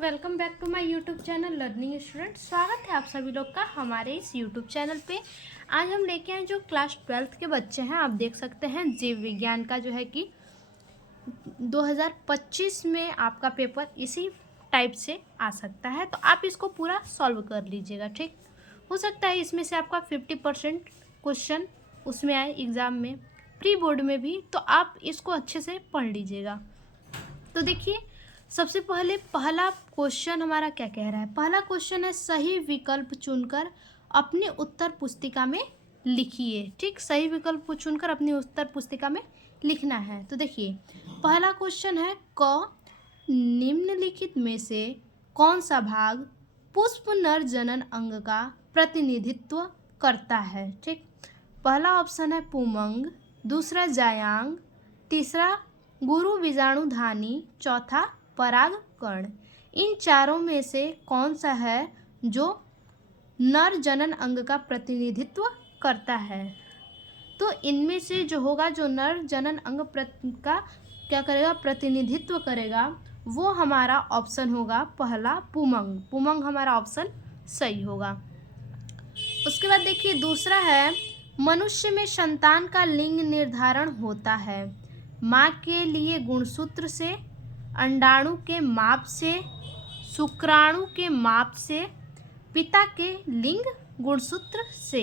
Welcome back to my YouTube channel learning student. स्वागत है आप सभी लोग का हमारे इस यूट्यूब चैनल पे। आज हम लेके आए जो क्लास 12th के बच्चे हैं, आप देख सकते हैं जीव विज्ञान का जो है कि 2025 में आपका पेपर इसी टाइप से आ सकता है, तो आप इसको पूरा सॉल्व कर लीजिएगा। ठीक, हो सकता है इसमें से आपका 50% क्वेश्चन उसमें आए एग्ज़ाम में, प्री बोर्ड में भी, तो आप इसको अच्छे से पढ़ लीजिएगा। तो देखिए, सबसे पहले पहला क्वेश्चन हमारा क्या कह रहा है। पहला क्वेश्चन है सही विकल्प चुनकर अपनी उत्तर पुस्तिका में लिखिए। ठीक, सही विकल्प को चुनकर अपनी उत्तर पुस्तिका में लिखना है। तो देखिए, पहला क्वेश्चन है क निम्नलिखित में से कौन सा भाग पुष्प नर जनन अंग का प्रतिनिधित्व करता है। ठीक, पहला ऑप्शन है पुमंग, दूसरा जायांग, तीसरा गुरु बीजाणुधानी, चौथा परागकण। इन चारों में से कौन सा है जो नर जनन अंग का प्रतिनिधित्व करता है। तो इनमें से जो होगा, जो नर जनन अंग का क्या करेगा, प्रतिनिधित्व करेगा, वो हमारा ऑप्शन होगा पहला पुमंग। पुमंग हमारा ऑप्शन सही होगा। उसके बाद देखिए, दूसरा है मनुष्य में संतान का लिंग निर्धारण होता है माँ के लिए गुणसूत्र से, अंडाणु के माप से, शुक्राणु के माप से, पिता के लिंग गुणसूत्र से।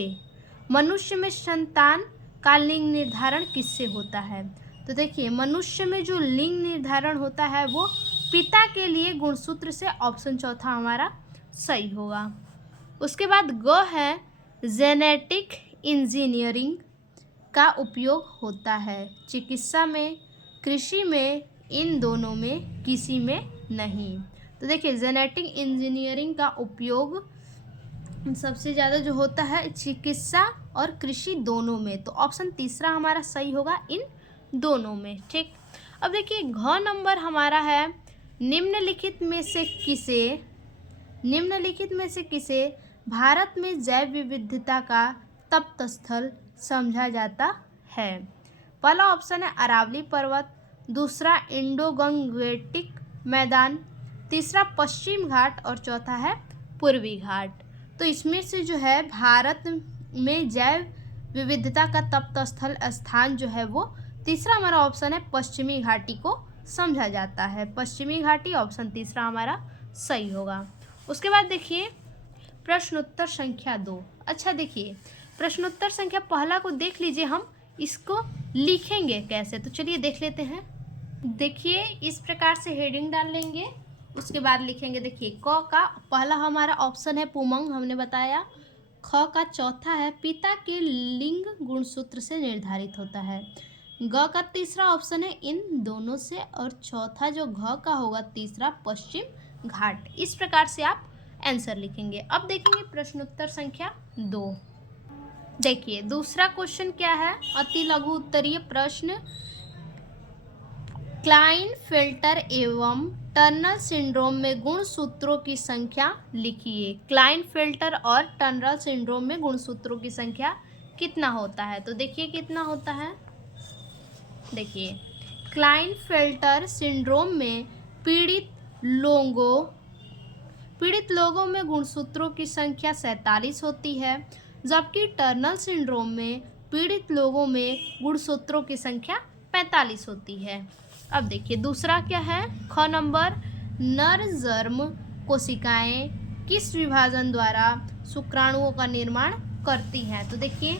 मनुष्य में संतान का लिंग निर्धारण किससे होता है। तो देखिए, मनुष्य में जो लिंग निर्धारण होता है वो पिता के लिए गुणसूत्र से। ऑप्शन चौथा हमारा सही होगा। उसके बाद ग है जेनेटिक इंजीनियरिंग का उपयोग होता है चिकित्सा में, कृषि में, इन दोनों में किसी में नहीं। तो देखिए, जेनेटिक इंजीनियरिंग का उपयोग सबसे ज़्यादा जो होता है चिकित्सा और कृषि दोनों में, तो ऑप्शन तीसरा हमारा सही होगा इन दोनों में। ठीक, अब देखिए, घ नंबर हमारा है निम्नलिखित में से किसे भारत में जैव विविधता का तप्तस्थल समझा जाता है। पहला ऑप्शन है अरावली पर्वत, दूसरा इंडो गंगेटिक मैदान, तीसरा पश्चिम घाट और चौथा है पूर्वी घाट। तो इसमें से जो है भारत में जैव विविधता का तप्तस्थल स्थान जो है वो तीसरा हमारा ऑप्शन है पश्चिमी घाटी को समझा जाता है। पश्चिमी घाटी ऑप्शन तीसरा हमारा सही होगा। उसके बाद देखिए प्रश्नोत्तर संख्या 2। अच्छा देखिए, प्रश्नोत्तर संख्या पहला को देख लीजिए, हम इसको लिखेंगे कैसे, तो चलिए देख लेते हैं। देखिए, इस प्रकार से हेडिंग डाल लेंगे, उसके बाद लिखेंगे। देखिए, क का पहला हमारा ऑप्शन है पुमंग, हमने बताया। ख का चौथा है पिता के लिंग गुणसूत्र से निर्धारित होता है। ग का तीसरा ऑप्शन है इन दोनों से, और चौथा जो घ का होगा तीसरा पश्चिम घाट। इस प्रकार से आप आंसर लिखेंगे। अब देखेंगे प्रश्नोत्तर संख्या 2। देखिए, दूसरा क्वेश्चन क्या है, अति लघु उत्तरीय प्रश्न। क्लाइनफेल्टर एवं टर्नर सिंड्रोम में गुणसूत्रों की संख्या लिखिए। क्लाइनफेल्टर और टर्नर सिंड्रोम में गुणसूत्रों की संख्या कितना होता है। तो देखिए कितना होता है। देखिए, क्लाइनफेल्टर सिंड्रोम में पीड़ित लोगों में गुणसूत्रों की संख्या 47 होती है, जबकि टर्नर सिंड्रोम में पीड़ित लोगों में गुणसूत्रों की संख्या 45 होती है। अब देखिए, दूसरा क्या है, ख नंबर, नर जर्म कोशिकाएं किस विभाजन द्वारा शुक्राणुओं का निर्माण करती हैं। तो देखिए,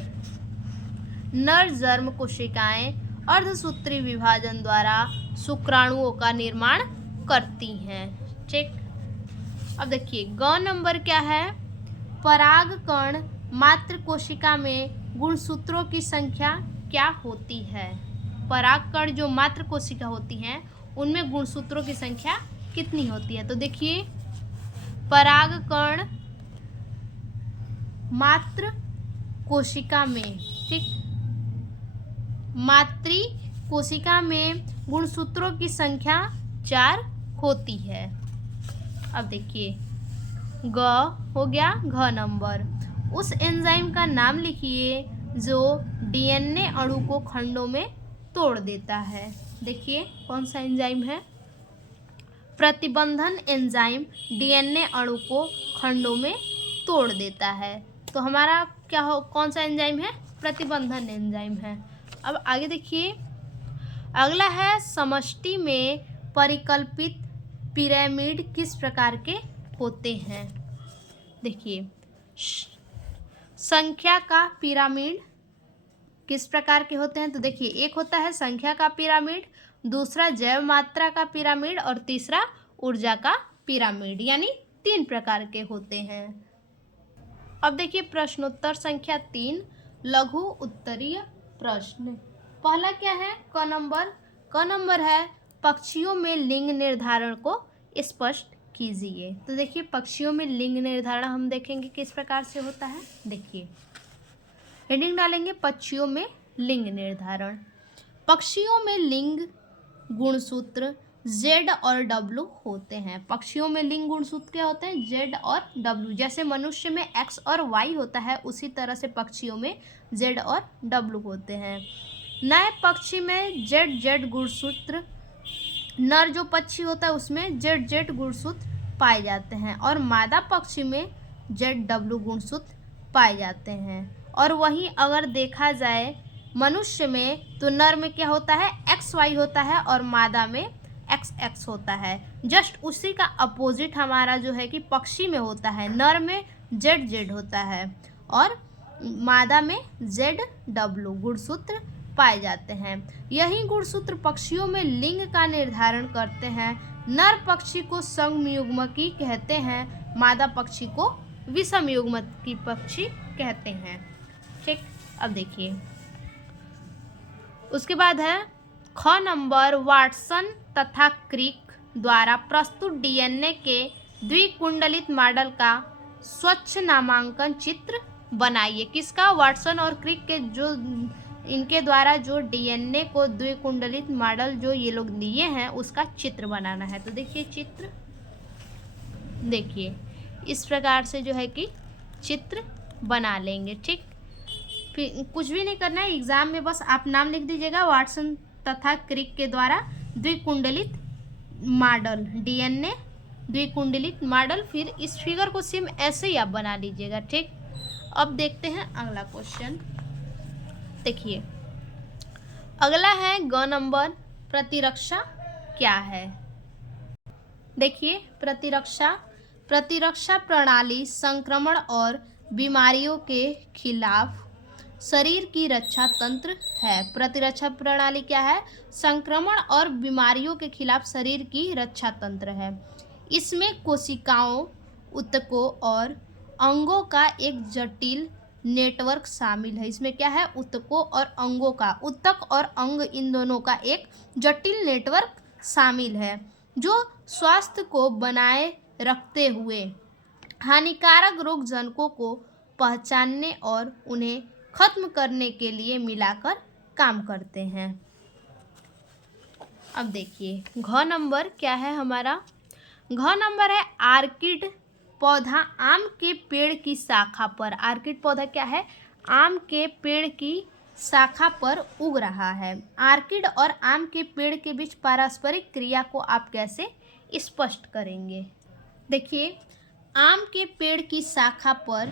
नर जर्म कोशिकाएं अर्धसूत्री विभाजन द्वारा शुक्राणुओं का निर्माण करती हैं। ठीक, अब देखिए, ग नंबर क्या है, परागकण मात्र कोशिका में गुणसूत्रों की संख्या क्या होती है। परागकण जो मात्र कोशिका होती हैं उनमें गुणसूत्रों की संख्या कितनी होती है। तो देखिए, परागकण मात्र कोशिका में, ठीक, मातृ कोशिका में गुणसूत्रों की संख्या 4 होती है। अब देखिए, ग हो गया। घ नंबर, उस एंजाइम का नाम लिखिए जो डीएनए अणु को खंडों में तोड़ देता है। देखिए, कौन सा एंजाइम है, प्रतिबंधन एंजाइम डीएनए अणु को खंडों में तोड़ देता है। तो हमारा क्या हो, कौन सा एंजाइम है? प्रतिबंधन एंजाइम है। अब आगे देखिए, अगला है समष्टि में परिकल्पित पिरामिड किस प्रकार के होते हैं? देखिए, संख्या का पिरामिड किस प्रकार के होते हैं? तो देखिए, एक होता है संख्या का पिरामिड, दूसरा जैव मात्रा का पिरामिड और तीसरा ऊर्जा का पिरामिड, यानी 3 प्रकार के होते हैं। अब देखिए प्रश्नोत्तर संख्या 3, लघु उत्तरीय प्रश्न। पहला क्या है? क नंबर। क नंबर है पक्षियों में लिंग निर्धारण को स्पष्ट कीजिए। तो देखिए, पक्षियों में लिंग निर्धारण हम देखेंगे किस प्रकार से होता है। देखिए, हेडिंग डालेंगे पक्षियों में लिंग निर्धारण। पक्षियों में लिंग गुणसूत्र Z और W होते हैं। पक्षियों में लिंग गुणसूत्र क्या होते हैं? Z और W। जैसे मनुष्य में X और Y होता है, उसी तरह से पक्षियों में Z और W होते हैं। नए पक्षी में ZZ गुणसूत्र, नर जो पक्षी होता है उसमें ZZ गुणसूत्र पाए जाते हैं और मादा पक्षी में ZW गुणसूत्र पाए जाते हैं। और वहीं अगर देखा जाए मनुष्य में, तो नर में क्या होता है? XY होता है और मादा में XX होता है। जस्ट उसी का अपोजिट हमारा जो है कि पक्षी में होता है, नर में ZZ होता है और मादा में ZW गुणसूत्र पाए जाते हैं। यही गुणसूत्र पक्षियों में लिंग का निर्धारण करते हैं। नर पक्षी को संयुग्मकी कहते हैं, मादा पक्षी को विषमयुग्मकी पक्षी कहते हैं। ठीक, अब देखिए उसके बाद है ख नंबर, वाटसन तथा क्रिक द्वारा प्रस्तुत डीएनए के द्विकुंडलित मॉडल का स्वच्छ नामांकन चित्र बनाइए। किसका? वाटसन और क्रिक के जो इनके द्वारा जो डीएनए को द्विकुंडलित मॉडल जो ये लोग दिए हैं उसका चित्र बनाना है। तो देखिए चित्र, देखिए इस प्रकार से जो है कि चित्र बना लेंगे। ठीक, फिर कुछ भी नहीं करना है, एग्जाम में बस आप नाम लिख दीजिएगा, वाटसन तथा क्रिक के द्वारा द्विकुंडलित मॉडल, डीएनए द्विकुंडलित मॉडल। फिर इस फिगर को सेम ऐसे ही आप बना लीजिएगा। ठीक, अब देखते हैं अगला क्वेश्चन। देखिए अगला है ग नंबर, प्रतिरक्षा क्या है? देखिए प्रतिरक्षा प्रणाली संक्रमण और बीमारियों के खिलाफ शरीर की रक्षा तंत्र है। प्रतिरक्षा प्रणाली क्या है? संक्रमण और बीमारियों के खिलाफ शरीर की रक्षा तंत्र है। इसमें कोशिकाओं, ऊतकों और अंगों का एक जटिल नेटवर्क शामिल है। इसमें क्या है? ऊतकों और अंगों का, ऊतक और अंग इन दोनों का एक जटिल नेटवर्क शामिल है जो स्वास्थ्य को बनाए रखते हुए हानिकारक रोगजनकों को पहचानने और उन्हें खत्म करने के लिए मिलाकर काम करते हैं। अब देखिए घ नंबर क्या है हमारा? घ नंबर है आर्किड पौधा आम के पेड़ की शाखा पर। आर्किड पौधा क्या है? आम के पेड़ की शाखा पर उग रहा है। आर्किड और आम के पेड़ के बीच पारस्परिक क्रिया को आप कैसे स्पष्ट करेंगे? देखिए आम के पेड़ की शाखा पर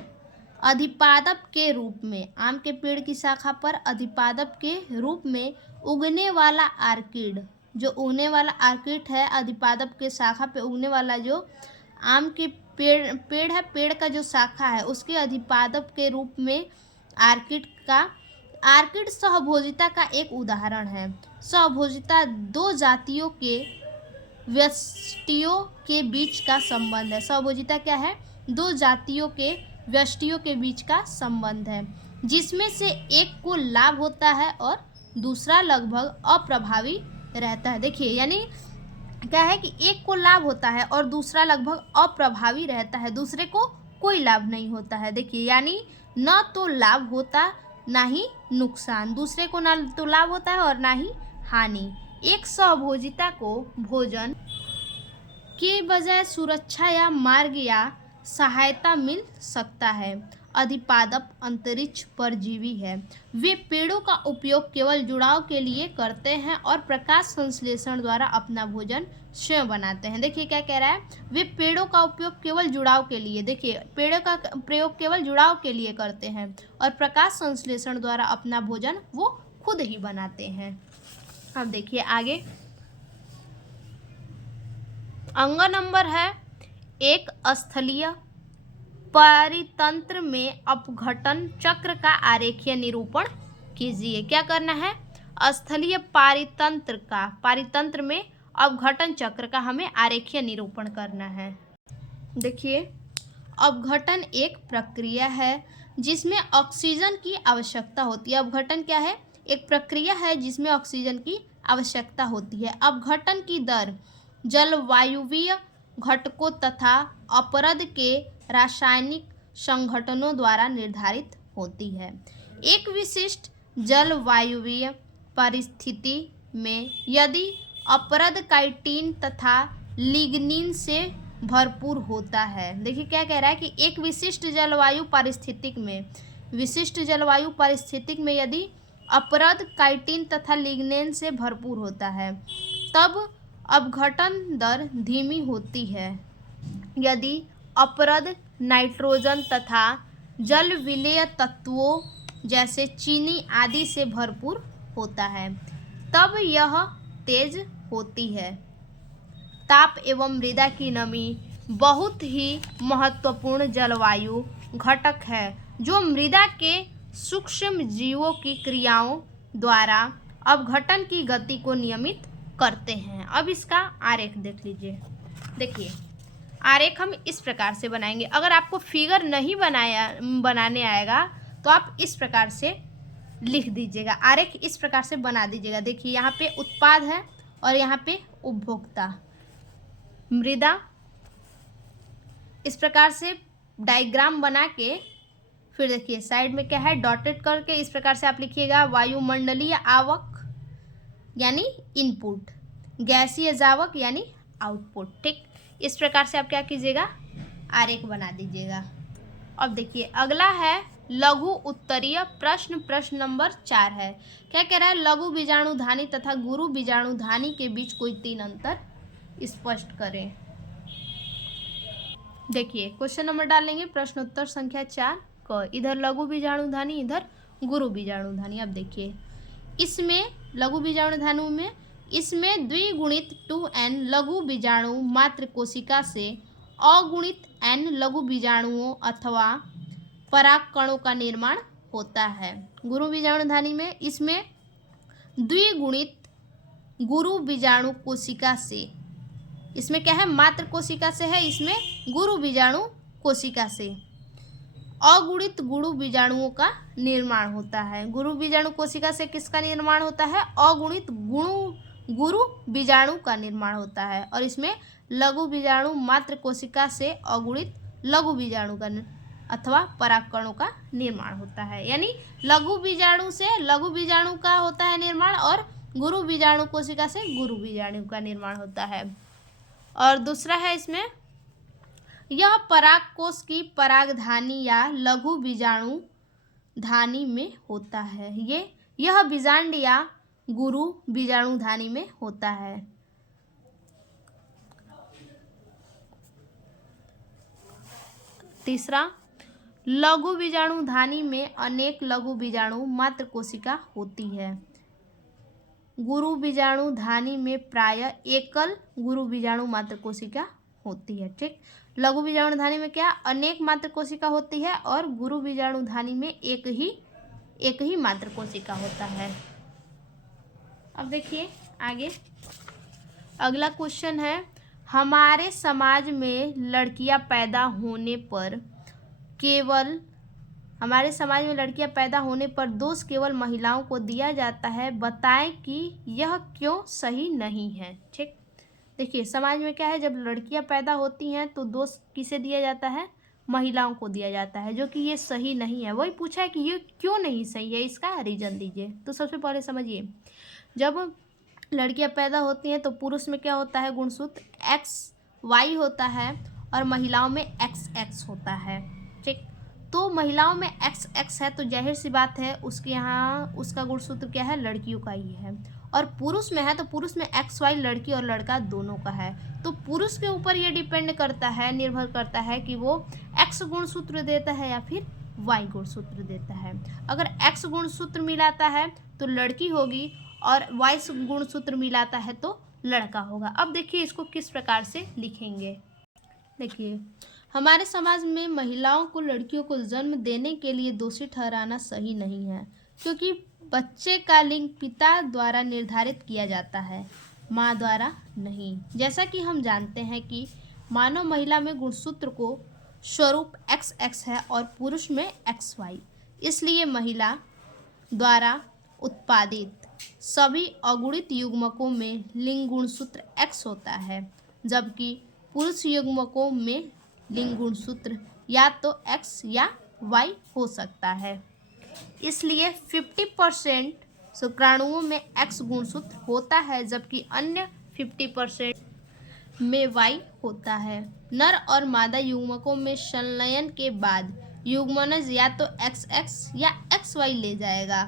अधिपादप के रूप में, आम के पेड़ की शाखा पर अधिपादप के रूप में उगने वाला आर्किड, जो उगने वाला आर्किड है, अधिपादप के शाखा पे उगने वाला जो आम के पेड़ है, पेड़ का जो शाखा है उसके अधिपादप के रूप में आर्किड सहभोजिता का एक उदाहरण है। सहभोजिता दो जातियों के व्यष्टियों के बीच का संबंध है। सहभोजिता क्या है? दो जातियों के व्यष्टियों के बीच का संबंध है जिसमें से एक को लाभ होता है और दूसरा लगभग अप्रभावी रहता है। देखिए यानी क्या है कि एक को लाभ होता है और दूसरा लगभग अप्रभावी रहता है, दूसरे को कोई लाभ नहीं होता है। देखिए यानी न तो लाभ होता ना ही नुकसान, दूसरे को ना तो लाभ होता है और ना ही हानि। एक सहभोजिता को भोजन के बजाय सुरक्षा या मार्ग या सहायता मिल सकता है। अधिपादप अंतरिक्ष परजीवी है। वे पेड़ों का उपयोग केवल जुड़ाव के लिए करते हैं और प्रकाश संश्लेषण द्वारा अपना भोजन स्वयं बनाते हैं। देखिए क्या कह रहा है, वे पेड़ों का उपयोग केवल जुड़ाव के लिए, देखिए पेड़ों का प्रयोग केवल जुड़ाव के लिए करते हैं और प्रकाश संश्लेषण द्वारा अपना भोजन वो खुद ही बनाते हैं। अब देखिए आगे, अंग नंबर है एक, स्थलीय परितंत्र में अपघटन चक्र का आरेखीय निरूपण कीजिए। क्या करना है, स्थलीय पारितंत्र में अपघटन चक्र का हमें आरेखीय निरूपण करना है। देखिए अपघटन एक प्रक्रिया है जिसमें ऑक्सीजन की आवश्यकता होती है। अपघटन क्या है, एक प्रक्रिया है जिसमें ऑक्सीजन की आवश्यकता होती है। अपघटन की दर जलवायुवीय घटकों तथा अपरद के रासायनिक संघटनों द्वारा निर्धारित होती है। एक विशिष्ट जलवायुवीय परिस्थिति में यदि अपरद काइटिन तथा लिग्निन से भरपूर होता है, देखिए क्या कह रहा है कि एक विशिष्ट जलवायु पारिस्थितिक में यदि अपरद काइटिन तथा लिग्निन से भरपूर होता है तब अपघटन दर धीमी होती है। यदि अपरद नाइट्रोजन तथा जल विलेय तत्वों जैसे चीनी आदि से भरपूर होता है तब यह तेज होती है। ताप एवं मृदा की नमी बहुत ही महत्वपूर्ण जलवायु घटक है जो मृदा के सूक्ष्म जीवों की क्रियाओं द्वारा अपघटन की गति को नियमित करते हैं। अब इसका आरेख देख लीजिए। देखिए आरेख हम इस प्रकार से बनाएंगे। अगर आपको फिगर नहीं बनाने आएगा तो आप इस प्रकार से लिख दीजिएगा, आरेख इस प्रकार से बना दीजिएगा। देखिए यहाँ पे उत्पाद है और यहाँ पे उपभोक्ता, मृदा, इस प्रकार से डायग्राम बना के फिर देखिए साइड में क्या है, डॉटेड करके इस प्रकार से आप लिखिएगा वायुमंडलीय आवक यानी इनपुट, गैसीय जावक यानी आउटपुट। ठीक, इस प्रकार से आप क्या कीजिएगा, आरेख बना दीजिएगा। अब देखिए अगला है लघु उत्तरीय प्रश्न। प्रश्न नंबर 4 है। क्या कह रहा है, लघु बीजाणुधानी तथा गुरु बीजाणुधानी के बीच कोई 3 अंतर स्पष्ट करें। देखिए क्वेश्चन नंबर डालेंगे प्रश्नोत्तर संख्या 4 क, इधर लघु बीजाणुधानी इधर गुरु बीजाणुधानी। अब देखिए इसमें लघु बीजाणुधानी में इसमें द्विगुणित 2n लघु बीजाणु मात्र कोशिका से अगुणित n लघु बीजाणुओं अथवा परागकणों का निर्माण होता है। गुरु बीजाणुधानी में इसमें द्विगुणित गुरु बीजाणु कोशिका से, इसमें क्या है मात्र कोशिका से है, इसमें गुरु बीजाणु कोशिका से अगुणित गुरु बीजाणुओं का निर्माण होता है। गुरु बीजाणु कोशिका से किसका निर्माण होता है, अगुणित गुरु बीजाणु का निर्माण होता है। और इसमें लघु बीजाणु मात्र कोशिका से अगुणित लघु बीजाणु का अथवा परागकणों का निर्माण होता है। यानी लघु बीजाणु से लघु बीजाणु का होता है निर्माण और गुरु बीजाणु कोशिका से गुरु बीजाणु का निर्माण होता है। और दूसरा है इसमें यह परागकोश की परागधानी या लघु बीजाणु धानी में होता है। यह बीजांड या गुरु बीजाणुधानी में होता है। तीसरा, लघु बीजाणुधानी में अनेक लघु बीजाणु मात्र कोशिका होती है। गुरु बीजाणुधानी में प्रायः एकल गुरु बीजाणु मात्र कोशिका होती है। ठीक, लघु बीजाणुधानी में क्या अनेक मात्र कोशिका होती है और गुरु बीजाणुधानी में एक ही मात्र कोशिका होता है। अब देखिए आगे अगला क्वेश्चन है, हमारे समाज में लड़कियां पैदा होने पर दोष केवल महिलाओं को दिया जाता है, बताएं कि यह क्यों सही नहीं है। ठीक, देखिए समाज में क्या है, जब लड़कियां पैदा होती हैं तो दोष किसे दिया जाता है, महिलाओं को दिया जाता है, जो कि ये सही नहीं है। वही पूछा है कि ये क्यों नहीं सही है, इसका रीजन दीजिए। तो सबसे पहले समझिए, जब लड़कियां पैदा होती हैं तो पुरुष में क्या होता है, गुणसूत्र XY होता है और महिलाओं में XX होता है। ठीक, तो महिलाओं में XX है तो जाहिर सी बात है उसके यहाँ उसका गुणसूत्र क्या है, लड़कियों का ही है। और पुरुष में है तो पुरुष में XY लड़की और लड़का दोनों का है। तो पुरुष के ऊपर ये डिपेंड करता है, निर्भर करता है कि वो X गुणसूत्र देता है या फिर Y गुणसूत्र देता है। अगर X गुणसूत्र मिलाता है तो लड़की होगी और Y गुणसूत्र मिलाता है तो लड़का होगा। अब देखिए इसको किस प्रकार से लिखेंगे। देखिए, हमारे समाज में महिलाओं को लड़कियों को जन्म देने के लिए दोषी ठहराना सही नहीं है, क्योंकि बच्चे का लिंग पिता द्वारा निर्धारित किया जाता है, माँ द्वारा नहीं। जैसा कि हम जानते हैं कि मानव महिला में गुणसूत्र को स्वरूप XX है और पुरुष में XY, इसलिए महिला द्वारा उत्पादित सभी अगुणित युग्मकों में लिंग गुणसूत्र X होता है, जबकि पुरुष युग्मकों में लिंग गुणसूत्र या तो X या Y हो सकता है। इसलिए 50% शुक्राणुओं में X गुणसूत्र होता है, जबकि अन्य 50% में Y होता है। नर और मादा युग्मकों में संलयन के बाद युग्मनज या तो XX या XY ले जाएगा।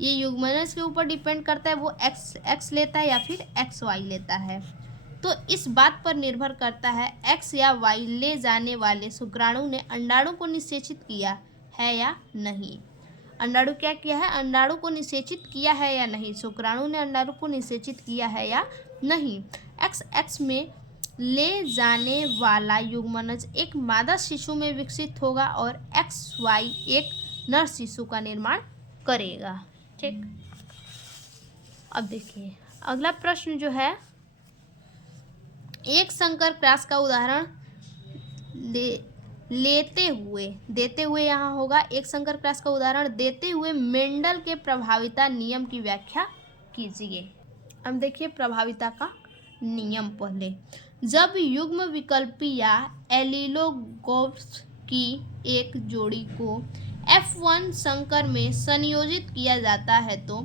ये युग्मनज के ऊपर डिपेंड करता है, वो XX लेता है या फिर XY लेता है। तो इस बात पर निर्भर करता है X या Y ले जाने वाले शुक्राणु ने अंडाणु को निषेचित किया है या नहीं। अंडाणु क्या किया है, अंडाणु को निषेचित किया है या नहीं, शुक्राणु ने अंडाणु को निषेचित किया है या नहीं। XX में ले जाने वाला युग्मनज एक मादा शिशु में विकसित होगा और XY एक नर शिशु का निर्माण करेगा। ठीक, अब देखिए अगला प्रश्न जो है, एक संकर क्रॉस का उदाहरण देते हुए यहाँ होगा। एक संकर क्रॉस का उदाहरण देते हुए मेंडल के प्रभाविता नियम की व्याख्या कीजिए। अब देखिए प्रभाविता का नियम पहले, जब युग्म विकल्पी या एलिलोगोट्स की एक जोड़ी को F1 संकर में संयोजित किया जाता है तो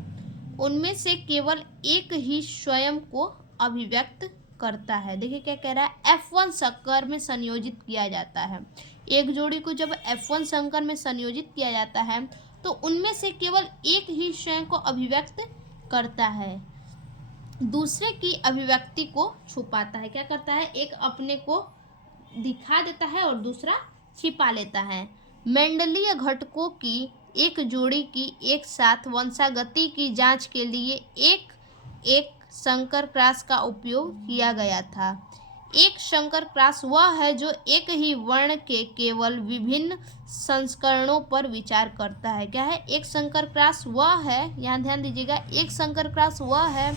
उनमें से केवल एक ही स्वयं को अभिव्यक्त करता है। देखिए क्या कह रहा है, F1 संकर में संयोजित किया जाता है। एक जोड़ी को जब F1 संकर में संयोजित किया जाता है तो उनमें से केवल एक ही स्वयं को अभिव्यक्त करता है, दूसरे की अभिव्यक्ति को छुपाता है। क्या करता है, एक अपने को दिखा देता है और दूसरा छिपा लेता है। मेंडलीय घटकों की एक जोड़ी की एक साथ वंशागति की जांच के लिए एक संकर क्रॉस का उपयोग किया गया था। एक संकर क्रॉस वह है जो एक ही वर्ण के केवल विभिन्न संस्करणों पर विचार करता है। क्या है, एक संकर क्रॉस वह है, यहाँ ध्यान दीजिएगा, एक संकर क्रॉस वह है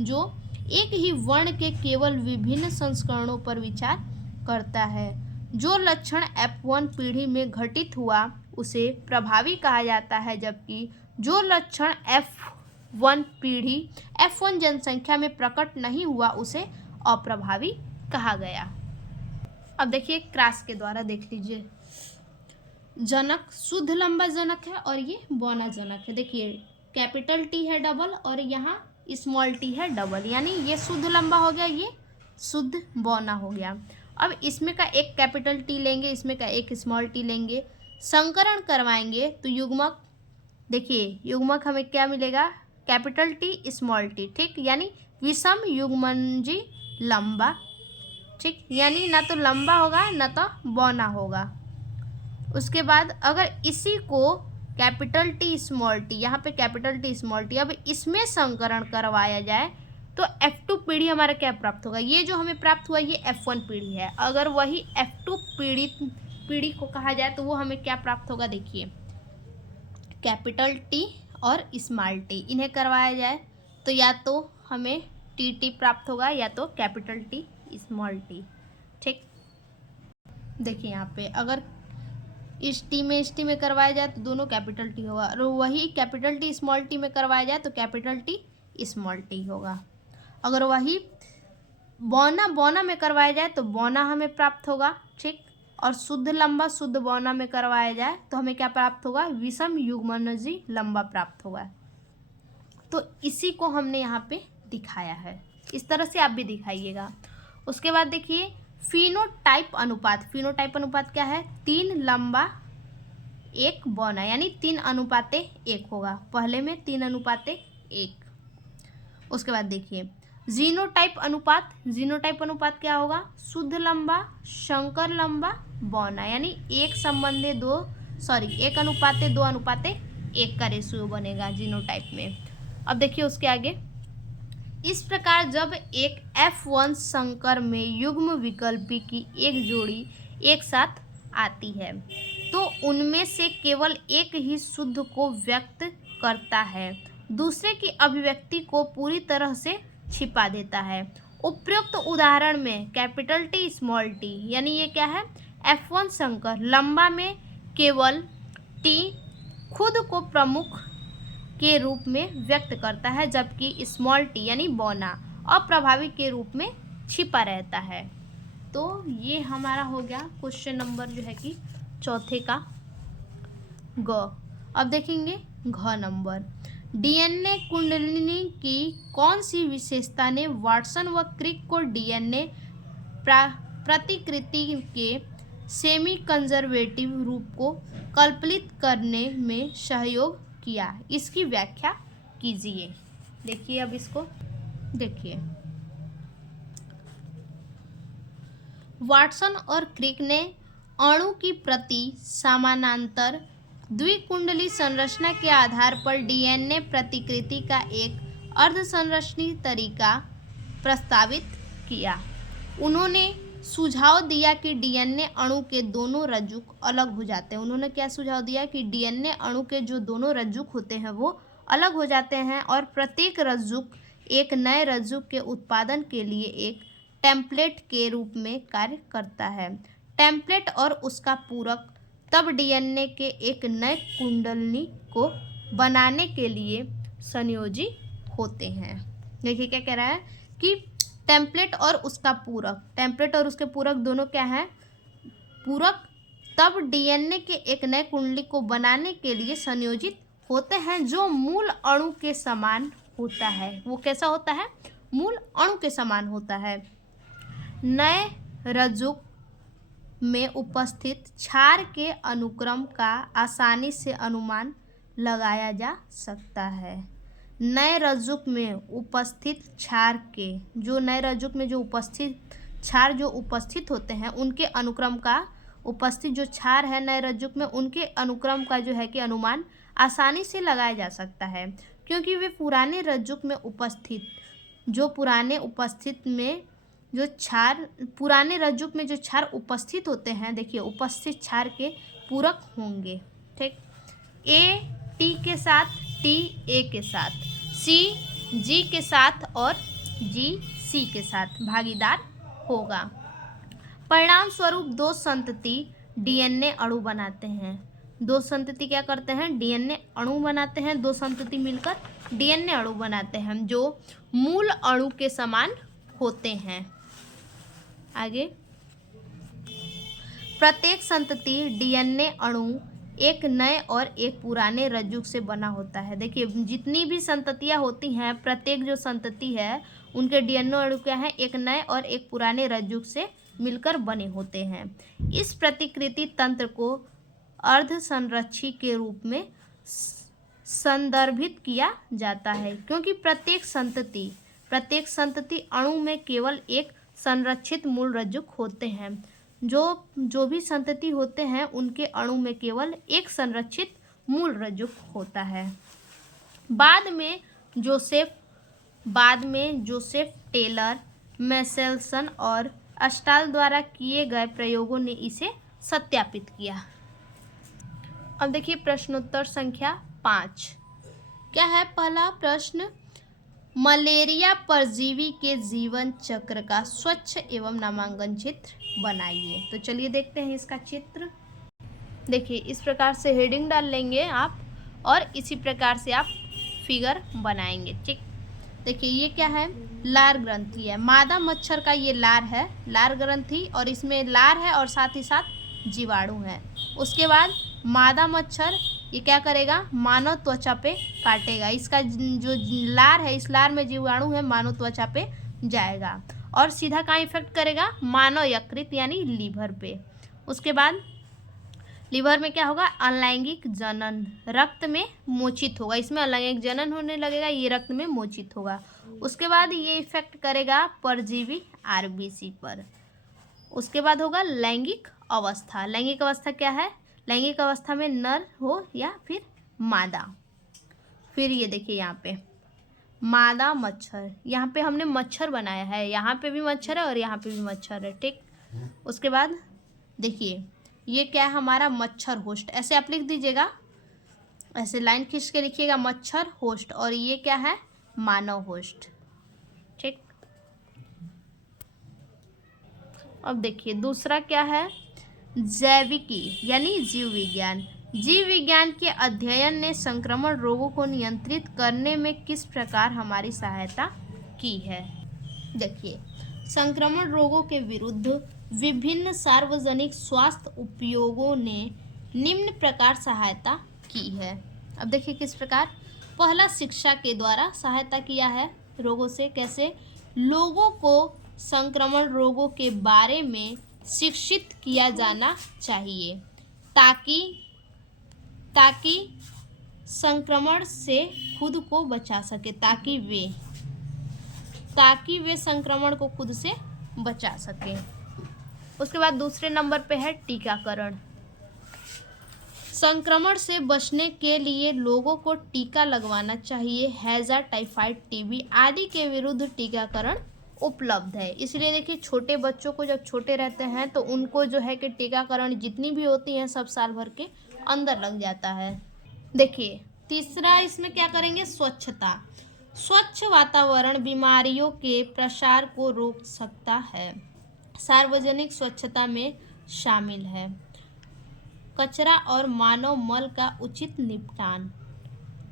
जो एक ही वर्ण के केवल विभिन्न संस्करणों पर विचार करता है। जो लक्षण F1 पीढ़ी में घटित हुआ उसे प्रभावी कहा जाता है, जबकि जो लक्षण F1 पीढ़ी F1 जनसंख्या में प्रकट नहीं हुआ उसे अप्रभावी कहा गया। अब देखिए क्रॉस के द्वारा देख लीजिए, जनक शुद्ध लंबा जनक है और ये बौना जनक है। देखिए कैपिटल T है डबल और यहाँ स्मॉल t है डबल, यानी ये शुद्ध लंबा हो गया, ये शुद्ध बौना हो गया। अब इसमें का एक कैपिटल T लेंगे, इसमें का एक स्मॉल t लेंगे, संकरण करवाएंगे तो युग्मक, देखिए युग्मक हमें क्या मिलेगा, कैपिटल T स्मॉल t। ठीक, यानी विषम युग्मनजी लंबा। ठीक, यानी ना तो लंबा होगा ना तो बौना होगा। उसके बाद अगर इसी को कैपिटल T स्मॉल t, यहाँ पे कैपिटल T स्मॉल t, अब इसमें संकरण करवाया जाए तो F2 पीढ़ी हमारा क्या प्राप्त होगा, ये जो हमें प्राप्त हुआ ये F1 पीढ़ी है। अगर वही F2 पीढ़ी को कहा जाए तो वो हमें क्या प्राप्त होगा, देखिए कैपिटल T और स्मॉल t इन्हें करवाया जाए तो या तो हमें TT प्राप्त होगा या तो कैपिटल T स्मॉल t। ठीक, देखिए यहाँ पे अगर इस टी में करवाया जाए तो दोनों कैपिटल T होगा, और वही कैपिटल T स्मॉल t में करवाया जाए तो कैपिटल T स्मॉल t होगा। अगर वही बौना में करवाया जाए तो बौना हमें प्राप्त होगा। ठीक, और शुद्ध लंबा शुद्ध बौना में करवाया जाए तो हमें क्या प्राप्त होगा, विषम युग्मनजी लंबा प्राप्त होगा। तो इसी को हमने यहाँ पे दिखाया है, इस तरह से आप भी दिखाइएगा। उसके बाद देखिए फिनोटाइप अनुपात। फिनोटाइप अनुपात क्या है, 3 लंबा एक बौना, यानी 3:1 होगा, पहले में 3:1। उसके बाद देखिए जीनोटाइप अनुपात, जीनोटाइप अनुपात क्या होगा, शुद्ध लंबा, संकर लंबा, बौना, यानी 1:2:1 का रेशियो बनेगा जीनोटाइप में। अब देखिए उसके आगे, इस प्रकार जब एक F1 संकर में युग्म विकल्पी की एक जोड़ी एक साथ आती है तो उनमें से केवल एक ही शुद्ध को व्यक्त करता है, दूसरे की अभिव्यक्ति को पूरी तरह से छिपा देता है। उपयुक्त उदाहरण में कैपिटल टी स्मॉल टी, यानी ये क्या है, F1 संकर लंबा में केवल टी खुद को प्रमुख के रूप में व्यक्त करता है, जबकि स्मॉल टी यानी बौना अप्रभावी के रूप में छिपा रहता है। तो ये हमारा हो गया क्वेश्चन नंबर जो है कि चौथे का ग। अब देखेंगे घ नंबर, डीएनए कुंडलिनी की कौन सी विशेषता ने वाटसन व क्रिक को डीएनए प्रतिकृति के सेमी कंजर्वेटिव रूप को कल्पित करने में सहयोग किया, इसकी व्याख्या कीजिए। देखिए अब इसको देखिए, वाटसन और क्रिक ने अणु की प्रति समानांतर द्विकुंडली संरचना के आधार पर डीएनए प्रतिकृति का एक अर्धसंरचनित तरीका प्रस्तावित किया। उन्होंने सुझाव दिया कि डीएनए अणु के दोनों रज्जुक अलग हो जाते हैं। उन्होंने क्या सुझाव दिया कि डीएनए अणु के जो दोनों रज्जुक होते हैं वो अलग हो जाते हैं और प्रत्येक रज्जुक एक नए रज्जुक के उत्पादन के लिए एक टेम्पलेट के रूप में कार्य करता है। टेम्पलेट और उसका पूरक तब डीएनए के एक नए कुंडली को बनाने के लिए संयोजी होते हैं। देखिए क्या कह रहा है कि टेम्पलेट और उसका पूरक, टेम्पलेट और उसके पूरक दोनों क्या है, पूरक तब डीएनए के एक नए कुंडली को बनाने के लिए संयोजित होते हैं जो मूल अणु के समान होता है। वो कैसा होता है, मूल अणु के समान होता है। नए रज्जुक में उपस्थित क्षार के अनुक्रम का आसानी से अनुमान लगाया जा सकता है। नए रज्जुक में उपस्थित क्षार के, जो नए रज्जुक में जो उपस्थित क्षार जो उपस्थित होते हैं उनके अनुक्रम का, उपस्थित जो क्षार है नए रज्जुक में उनके अनुक्रम का जो है कि अनुमान आसानी से लगाया जा सकता है, क्योंकि वे पुराने रज्जुक में उपस्थित, जो पुराने उपस्थित में जो क्षार, पुराने रज्जुक में जो क्षार उपस्थित होते हैं, देखिए उपस्थित क्षार के पूरक होंगे। ठीक, ए टी के साथ, टी ए के साथ, सी जी के साथ और जी सी के साथ भागीदार होगा। परिणाम स्वरूप दो संतति डीएनए अणु बनाते हैं। दो संतति क्या करते हैं, डीएनए अणु बनाते हैं। दो संतति मिलकर डीएनए अणु बनाते हैं जो मूल अणु के समान होते हैं। आगे, प्रत्येक संतति डीएनए अणु एक नए और एक पुराने रज्जुक से बना होता है। देखिए जितनी भी संततियां होती हैं, प्रत्येक जो संतति है उनके डीएनए अणु क्या है, एक नए और एक पुराने रज्जुक से मिलकर बने होते हैं। इस प्रतिकृति तंत्र को अर्धसंरक्षी के रूप में संदर्भित किया जाता है, क्योंकि प्रत्येक संतति अणु में केवल एक संरक्षित मूल रज्जुक होते हैं। जो भी संतति होते हैं उनके अणु में केवल एक संरक्षित मूल रज्जुक होता है। बाद में जोसेफ टेलर, मेसेल्सन और अस्टाल द्वारा किए गए प्रयोगों ने इसे सत्यापित किया। अब देखिए प्रश्नोत्तर संख्या 5 क्या है। पहला प्रश्न, मलेरिया परजीवी के जीवन चक्र का स्वच्छ एवं नामांकन चित्र बनाइए। तो चलिए देखते हैं इसका चित्र। देखिए इस प्रकार से हेडिंग डाल लेंगे आप और इसी प्रकार से आप फिगर बनाएंगे। ठीक, देखिए ये क्या है, लार ग्रंथि है। मादा मच्छर का ये लार है, लार ग्रंथि, और इसमें लार है और साथ ही साथ जीवाणु है। उसके बाद मादा मच्छर ये क्या करेगा, मानव त्वचा पे काटेगा। इसका जो लार है, इस लार में जीवाणु है, मानव त्वचा पे जाएगा और सीधा कहाँ इफेक्ट करेगा, मानव यकृत यानी लीवर पे। उसके बाद लिवर में क्या होगा, अलैंगिक जनन रक्त में मोचित होगा, इसमें अलैंगिक जनन होने लगेगा, ये रक्त में मोचित होगा। उसके बाद ये इफेक्ट करेगा परजीवी आरबीसी पर। उसके बाद होगा लैंगिक अवस्था। लैंगिक अवस्था क्या है, लैंगिक अवस्था में नर हो या फिर मादा। फिर ये देखिए यहाँ पे मादा मच्छर, यहाँ पे हमने मच्छर बनाया है, यहाँ पे भी मच्छर है और यहाँ पे भी मच्छर है, ठीक। उसके बाद देखिए ये क्या है, हमारा मच्छर होस्ट, ऐसे आप लिख दीजिएगा, ऐसे लाइन खींच के लिखिएगा मच्छर होस्ट, और ये क्या है, मानव होस्ट, ठीक। अब देखिए दूसरा क्या है, जैविकी यानी जीव विज्ञान। जीव विज्ञान के अध्ययन ने संक्रमण रोगों को नियंत्रित करने में किस प्रकार हमारी सहायता की है। देखिए संक्रमण रोगों के विरुद्ध विभिन्न सार्वजनिक स्वास्थ्य उपयोगों ने निम्न प्रकार सहायता की है। अब देखिए किस प्रकार, पहला शिक्षा के द्वारा सहायता किया है रोगों से, कैसे, लोगों को संक्रमण रोगों के बारे में शिक्षित किया जाना चाहिए ताकि संक्रमण से खुद को बचा सके, ताकि वे संक्रमण को खुद से बचा सकें। उसके बाद दूसरे नंबर पे है टीकाकरण। संक्रमण से बचने के लिए लोगों को टीका लगवाना चाहिए। हैजा, टाइफाइड, टीबी आदि के विरुद्ध टीकाकरण उपलब्ध है। इसलिए देखिए छोटे बच्चों को जब छोटे रहते हैं तो उनको जो है कि टीकाकरण जितनी भी होती हैं सब साल भर के अंदर लग जाता है। देखिए तीसरा इसमें क्या करेंगे, स्वच्छता। स्वच्छ वातावरण बीमारियों के प्रसार को रोक सकता है। सार्वजनिक स्वच्छता में शामिल है कचरा और मानव मल का उचित निपटान,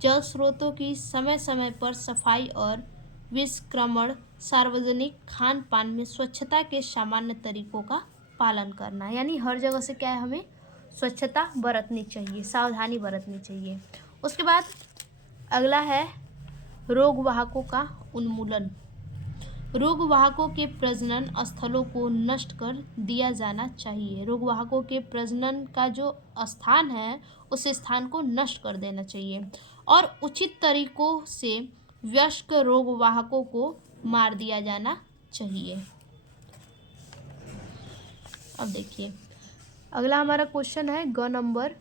जल स्रोतों की समय समय पर सफाई और विष्क्रमण, सार्वजनिक खान पान में स्वच्छता के सामान्य तरीकों का पालन करना। यानी हर जगह से क्या है, हमें स्वच्छता बरतनी चाहिए, सावधानी बरतनी चाहिए। उसके बाद अगला है रोगवाहकों का उन्मूलन। रोगवाहकों के प्रजनन स्थलों को नष्ट कर दिया जाना चाहिए। रोगवाहकों के प्रजनन का जो स्थान है उस स्थान को नष्ट कर देना चाहिए और उचित तरीकों से वयस्क रोगवाहकों को मार दिया जाना चाहिए। अब देखिए अगला हमारा क्वेश्चन है ग नंबर,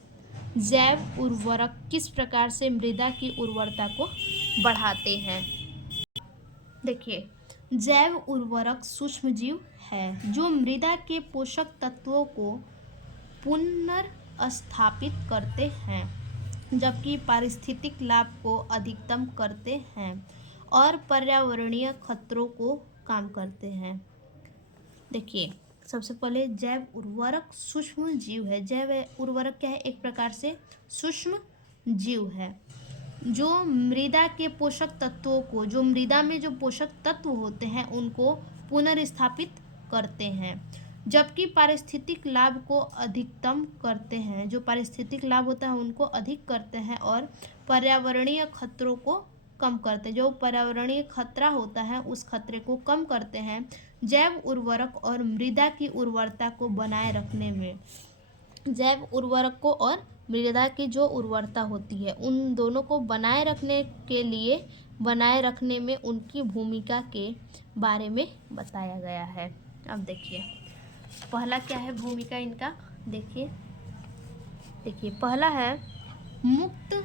जैव उर्वरक किस प्रकार से मृदा की उर्वरता को बढ़ाते हैं। देखिए जैव उर्वरक सूक्ष्मजीव है जो मृदा के पोषक तत्वों को पुनर्स्थापित करते हैं, जबकि पारिस्थितिक लाभ को अधिकतम करते हैं और पर्यावरणीय खतरों को कम करते हैं। देखिए सबसे पहले जैव उर्वरक सूक्ष्म जीव है। जैव उर्वरक क्या है, एक प्रकार से सूक्ष्म जीव है जो मृदा के पोषक तत्वों को, जो मृदा में जो पोषक तत्व होते हैं उनको पुनर्स्थापित करते हैं, जबकि पारिस्थितिक लाभ को अधिकतम करते हैं। जो पारिस्थितिक लाभ होता है उनको अधिक करते हैं और पर्यावरणीय खतरों को कम करते हैं। जो पर्यावरणीय खतरा होता है उस खतरे को कम करते हैं। जैव उर्वरक और मृदा की उर्वरता को बनाए रखने में, जैव उर्वरक को और मृदा की जो उर्वरता होती है उन दोनों को बनाए रखने में उनकी भूमिका के बारे में बताया गया है। अब देखिए पहला क्या है भूमिका इनका, देखिए पहला है मुक्त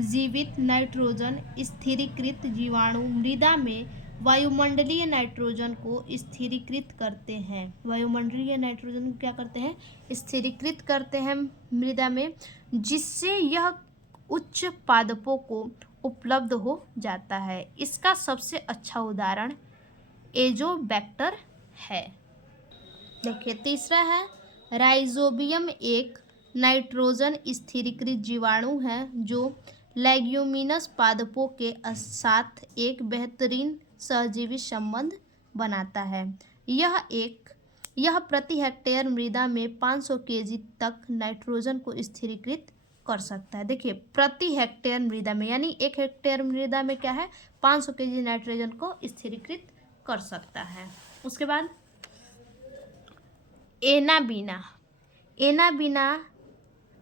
जीवित नाइट्रोजन स्थिरीकृत जीवाणु मृदा में वायुमंडलीय नाइट्रोजन को स्थिरीकृत करते हैं। वायुमंडलीय नाइट्रोजन को क्या करते हैं, स्थिरीकृत करते हैं मृदा में, जिससे यह उच्च पादपों को उपलब्ध हो जाता है। इसका सबसे अच्छा उदाहरण एजोबैक्टर है। देखिए तीसरा है राइजोबियम, एक नाइट्रोजन स्थिरीकृत जीवाणु है जो लेग्यूमिनस पादपों के साथ एक बेहतरीन सहजीवी संबंध बनाता है। यह प्रति हेक्टेयर मृदा में 500 केजी तक नाइट्रोजन को स्थिरीकृत कर सकता है। देखिए प्रति हेक्टेयर मृदा में, यानी 1 हेक्टेयर मृदा में क्या है 500 केजी नाइट्रोजन को स्थिरीकृत कर सकता है। उसके बाद एनाबीना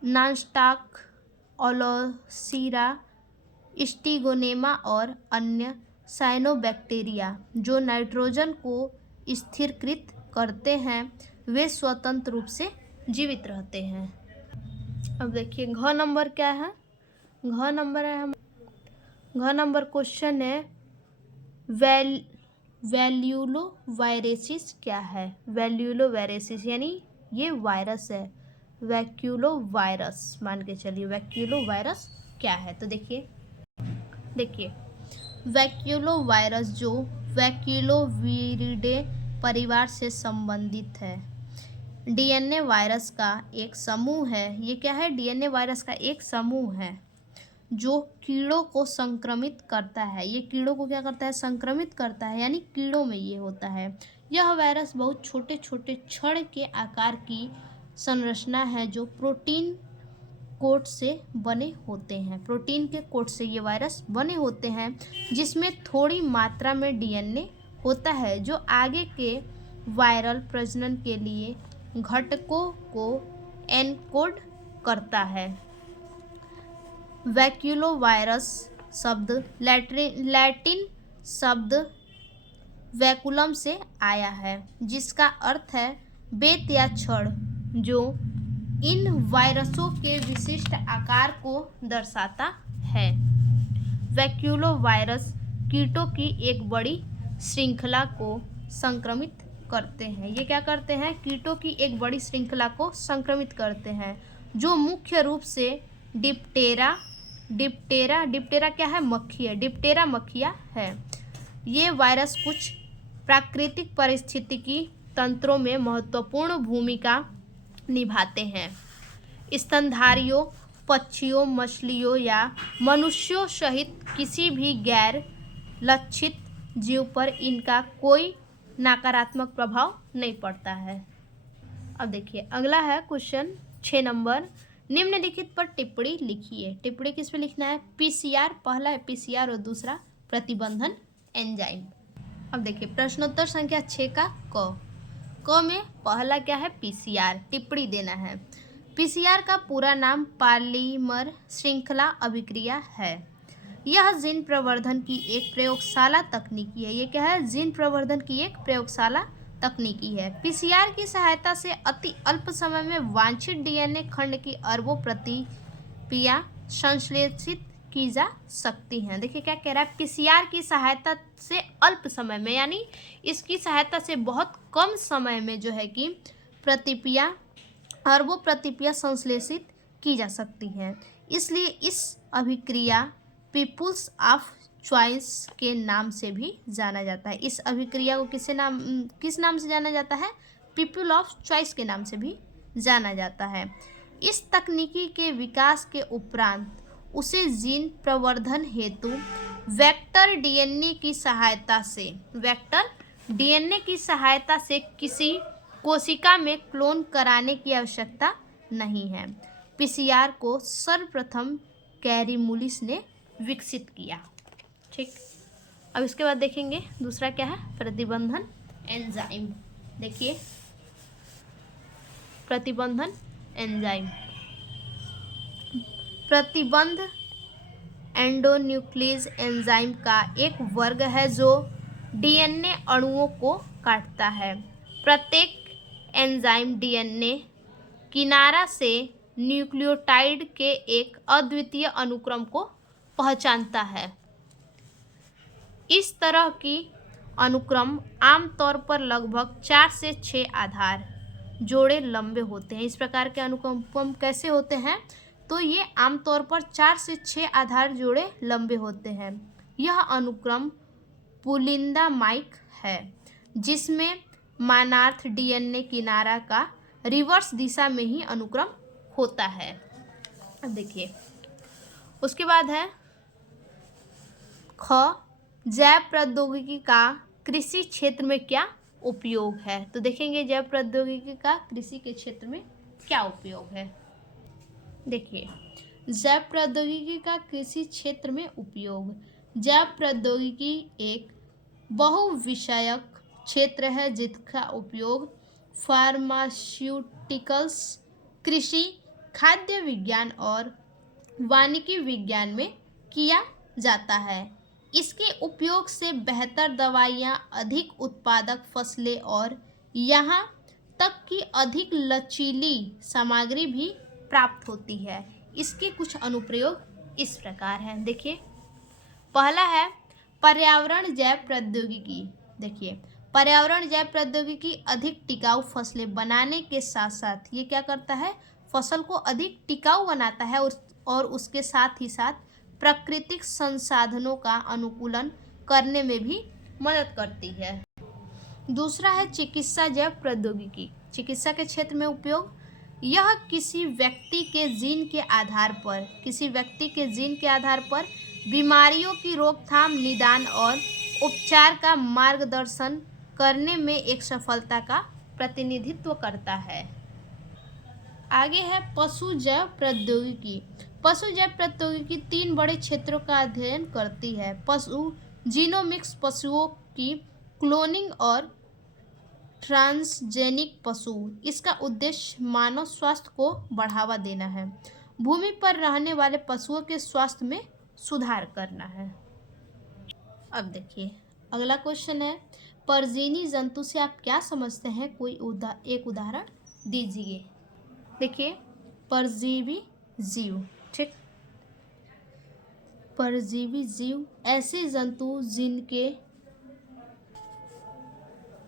नॉनस्टॉक, ओलोसीरा, स्टिगोनेमा और अन्य साइनोबैक्टीरिया जो नाइट्रोजन को स्थिरीकृत करते हैं वे स्वतंत्र रूप से जीवित रहते हैं। अब देखिए घ नंबर क्या है। घ नंबर क्वेश्चन है वैक्यूलोवायरेसिस क्या है। वैक्यूलोवायरेसिस यानी ये वायरस है। वैक्यूलोवायरस मान के चलिए, वैक्यूलोवायरस क्या है। तो देखिए वैक्यूलोवायरस जो वैक्यूलोविरिडे परिवार से संबंधित है, डीएनए वायरस का एक समूह है। ये क्या है? डीएनए वायरस का एक समूह है जो कीड़ों को संक्रमित करता है। ये कीड़ों को क्या करता है? संक्रमित करता है, यानी कीड़ों में ये होता है। यह वायरस बहुत छोटे छोटे छड़ के आकार की संरचना है जो प्रोटीन कोट से बने होते हैं। प्रोटीन के कोट से ये वायरस बने होते हैं जिसमें थोड़ी मात्रा में डीएनए होता है जो आगे के वायरल प्रजनन के लिए घटकों को एनकोड करता है। वैक्यूलोवायरस शब्द लैटिन शब्द वैकुलम से आया है जिसका अर्थ है बेत या छड़, जो इन वायरसों के विशिष्ट आकार को दर्शाता है। वैक्यूलोवायरस कीटों की एक बड़ी श्रृंखला को संक्रमित करते हैं। ये क्या करते हैं? कीटों की एक बड़ी श्रृंखला को संक्रमित करते हैं जो मुख्य रूप से डिप्टेरा क्या है? मक्खी है। डिप्टेरा मक्खियाँ है। ये वायरस कुछ प्राकृतिक पारिस्थितिकी तंत्रों में महत्वपूर्ण भूमिका निभाते हैं। स्तनधारियों, पक्षियों, मछलियों या मनुष्यों सहित किसी भी गैर लक्षित जीव पर इनका कोई नकारात्मक प्रभाव नहीं पड़ता है। अब देखिए अगला है क्वेश्चन 6 नंबर। निम्नलिखित पर टिप्पणी लिखिए। टिप्पणी किस पे लिखना है? पीसीआर, पहला है पीसीआर और दूसरा प्रतिबंधन एंजाइम। अब देखिए प्रश्नोत्तर संख्या 6 का क में पहला क्या है? पीसीआर। टिप्पणी देना है। पीसीआर का पूरा नाम पॉलीमर श्रृंखला अभिक्रिया है। यह जीन प्रवर्धन की एक प्रयोगशाला तकनीकी है। ये क्या है? जीन प्रवर्धन की एक प्रयोगशाला तकनीकी है। पीसीआर की सहायता से अति अल्प समय में वांछित डीएनए खंड की अरबों प्रतियां संश्लेषित की जा सकती हैं। देखिए क्या कह रहा है? पीसीआर की सहायता से अल्प समय में, यानी इसकी सहायता से बहुत कम समय में जो है कि अरबों प्रतिक्रिया संश्लेषित की जा सकती हैं। इसलिए इस अभिक्रिया पीपुल्स ऑफ चॉइस के नाम से भी जाना जाता है। इस अभिक्रिया को किस नाम से जाना जाता है? पीपल ऑफ चॉइस के नाम से भी जाना जाता है। इस तकनीकी के विकास के उपरांत उसे जीन प्रवर्धन हेतु वेक्टर डीएनए की सहायता से किसी कोशिका में क्लोन कराने की आवश्यकता नहीं है। पीसीआर को सर्वप्रथम कैरीमुलिस ने विकसित किया। ठीक, अब इसके बाद देखेंगे दूसरा क्या है? प्रतिबंधन एंजाइम। देखिए प्रतिबंधन एंजाइम, प्रतिबंध एंडोन्यूक्लीज एंजाइम का एक वर्ग है जो डीएनए अणुओं को काटता है। प्रत्येक एंजाइम डीएनए किनारा से न्यूक्लियोटाइड के एक अद्वितीय अनुक्रम को पहचानता है। इस तरह की अनुक्रम आमतौर पर लगभग 4 से 6 आधार जोड़े लंबे होते हैं। इस प्रकार के अनुक्रम कैसे होते हैं? तो ये आमतौर पर 4 से 6 आधार जोड़े लंबे होते हैं। यह अनुक्रम पुलिंदामाइक है जिसमें मानार्थ डीएनए किनारा का रिवर्स दिशा में ही अनुक्रम होता है। अब देखिए उसके बाद है ख, जैव प्रौद्योगिकी का कृषि क्षेत्र में क्या उपयोग है। तो देखेंगे जैव प्रौद्योगिकी का कृषि के क्षेत्र में क्या उपयोग है। देखिए जैव प्रौद्योगिकी का कृषि क्षेत्र में उपयोग। जैव प्रौद्योगिकी एक बहुविषयक क्षेत्र है जिसका उपयोग फार्मास्यूटिकल्स, कृषि खाद्य विज्ञान और वानिकी विज्ञान में किया जाता है। इसके उपयोग से बेहतर दवाइयाँ, अधिक उत्पादक फसलें और यहाँ तक कि अधिक लचीली सामग्री भी प्राप्त होती है। इसके कुछ अनुप्रयोग इस प्रकार हैं। देखिए, पहला है पर्यावरण जैव प्रौद्योगिकी। देखिए, पर्यावरण जैव प्रौद्योगिकी अधिक टिकाऊ फसलें बनाने के साथ साथ ये क्या करता है, फसल को अधिक टिकाऊ बनाता है और उसके साथ ही साथ प्राकृतिक संसाधनों का अनुकूलन करने में भी मदद करती है। दूसरा है चिकित्सा जैव प्रौद्योगिकी। चिकित्सा के क्षेत्र में उपयोग, यह किसी व्यक्ति के जीन के आधार पर बीमारियों की रोकथाम, निदान और उपचार का मार्गदर्शन करने में एक सफलता का प्रतिनिधित्व करता है। आगे है पशु जैव प्रौद्योगिकी। पशु जैव प्रौद्योगिकी 3 बड़े क्षेत्रों का अध्ययन करती है। पशु जीनोमिक्स, पशुओं की क्लोनिंग और ट्रांसजेनिक पशु। इसका उद्देश्य मानव स्वास्थ्य को बढ़ावा देना है, भूमि पर रहने वाले पशुओं के स्वास्थ्य में सुधार करना है। अब देखिए, अगला क्वेश्चन है परजीवी जंतु से आप क्या समझते हैं, कोई एक उदाहरण दीजिए। देखिए, परजीवी जीव, ठीक, परजीवी जीव ऐसे जंतु जिनके,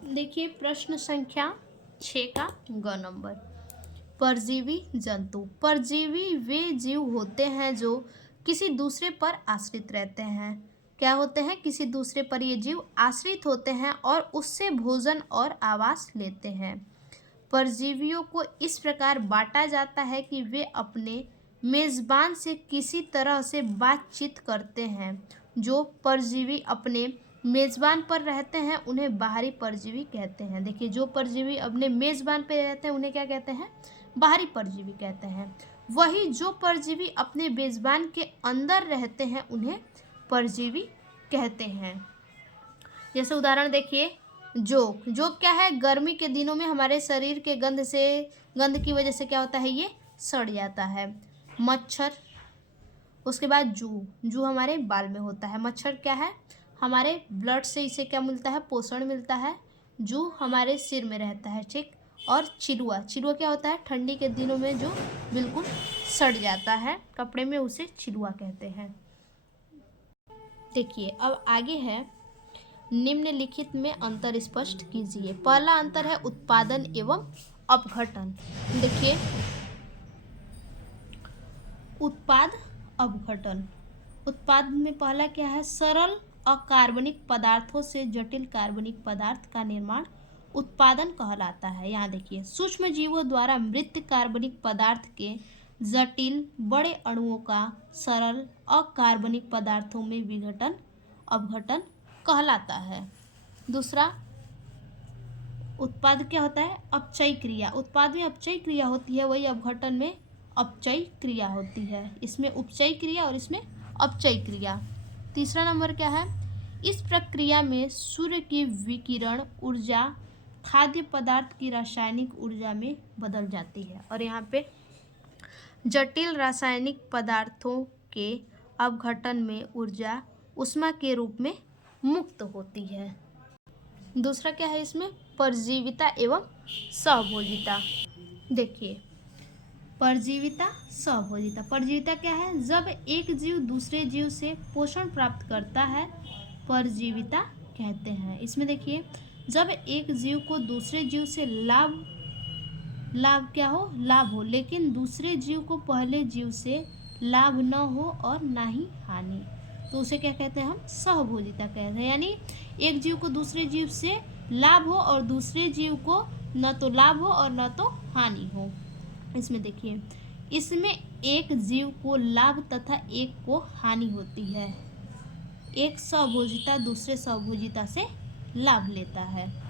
देखिए प्रश्न संख्या 6 का ग नंबर। परजीवी जंतु, परजीवी वे जीव होते हैं जो किसी दूसरे पर आश्रित रहते हैं। क्या होते हैं, किसी दूसरे पर ये जीव आश्रित होते हैं और उससे भोजन और आवास लेते हैं। परजीवियों को इस प्रकार बांटा जाता है कि वे अपने मेजबान से किसी तरह से बातचीत करते हैं। जो परजीवी अपने मेजबान पर रहते हैं उन्हें बाहरी परजीवी कहते हैं। देखिए, जो परजीवी अपने मेजबान पर रहते हैं उन्हें क्या कहते हैं, बाहरी परजीवी कहते हैं। वही जो परजीवी अपने मेजबान के अंदर रहते हैं उन्हें परजीवी कहते हैं। जैसे उदाहरण देखिए, जोक क्या है, गर्मी के दिनों में हमारे शरीर के गंध की वजह से क्या होता है, ये सड़ जाता है। मच्छर, उसके बाद जू हमारे बाल में होता है। मच्छर क्या है, हमारे ब्लड से इसे क्या मिलता है, पोषण मिलता है। जू हमारे सिर में रहता है, ठीक। और चिड़ुआ क्या होता है, ठंडी के दिनों में जो बिल्कुल सड़ जाता है कपड़े में, उसे चिड़ुआ कहते हैं। देखिए, अब आगे है निम्नलिखित में अंतर स्पष्ट कीजिए। पहला अंतर है उत्पादन एवं अपघटन। देखिए, उत्पाद में पहला क्या है, सरल अकार्बनिक पदार्थों से जटिल कार्बनिक पदार्थ का निर्माण उत्पादन कहलाता है। यहाँ देखिए, सूक्ष्म जीवों द्वारा मृत कार्बनिक पदार्थ के जटिल बड़े अणुओं का सरल अकार्बनिक पदार्थों में विघटन अपघटन कहलाता है। दूसरा उत्पाद क्या होता है, अपचयी क्रिया। उत्पाद में अपचयी क्रिया होती है, वही अपघटन में अपचयी क्रिया होती है। इसमें उपचयी क्रिया और इसमें अपचयी क्रिया। तीसरा नंबर क्या है, इस प्रक्रिया में सूर्य की विकिरण ऊर्जा खाद्य पदार्थ की रासायनिक ऊर्जा में बदल जाती है। और यहाँ पे जटिल रासायनिक पदार्थों के अपघटन में ऊर्जा ऊष्मा के रूप में मुक्त होती है। दूसरा क्या है, इसमें परजीविता एवं सहभोजिता। देखिए, परजीविता सहभोजिता। परजीविता क्या है, जब एक जीव दूसरे जीव से पोषण प्राप्त करता है परजीविता कहते हैं। इसमें देखिए, जब एक जीव को दूसरे जीव से लाभ हो, लेकिन दूसरे जीव को पहले जीव से लाभ न हो और ना ही हानि, तो उसे क्या कहते हैं, हम सहभोजिता कहते हैं। यानी एक जीव को दूसरे जीव से लाभ हो और दूसरे जीव को न तो लाभ हो और न तो हानि हो। इसमें देखिए, इसमें एक जीव को लाभ तथा एक को हानि होती है। एक सहभोजिता दूसरे सहभोजिता से लाभ लेता है।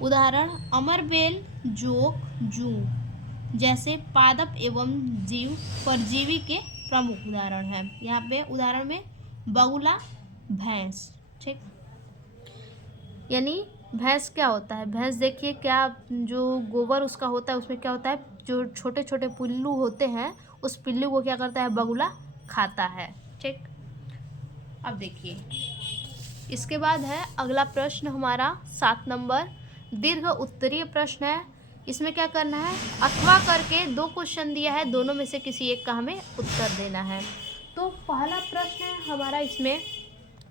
उदाहरण, अमरबेल, जोक, जू जैसे पादप एवं जीव परजीवी के प्रमुख उदाहरण हैं। यहाँ पे उदाहरण में बगुला, भैंस, ठीक। यानी भैंस क्या होता है, भैंस देखिए क्या, जो गोबर उसका होता है उसमें क्या होता है, जो छोटे छोटे पिल्लू होते हैं उस पिल्लू को क्या करता है, बगुला खाता है। ठीक, अब देखिए इसके बाद है अगला प्रश्न हमारा 7 नंबर, दीर्घ उत्तरीय प्रश्न है। इसमें क्या करना है, अथवा करके 2 क्वेश्चन दिया है, दोनों में से किसी एक का हमें उत्तर देना है। तो पहला प्रश्न है हमारा इसमें,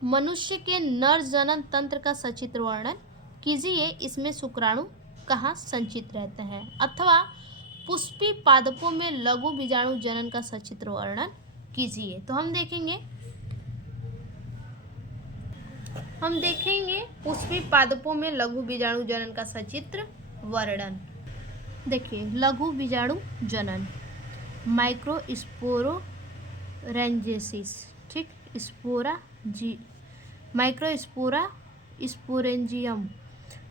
मनुष्य के नर जनन तंत्र का सचित्र वर्णन कीजिए, इसमें शुक्राणु कहाँ संचित रहते हैं। अथवा पुष्पी पादपों में लघु बीजाणु जनन का सचित्र वर्णन कीजिए। तो हम देखेंगे पुष्पी पादपों में लघु बीजाणु जनन का सचित्र वर्णन। देखिए लघु बीजाणु जनन, माइक्रोस्पोरेंजेसिस, ठीक, माइक्रोस्पोरा स्पोरेंजियम।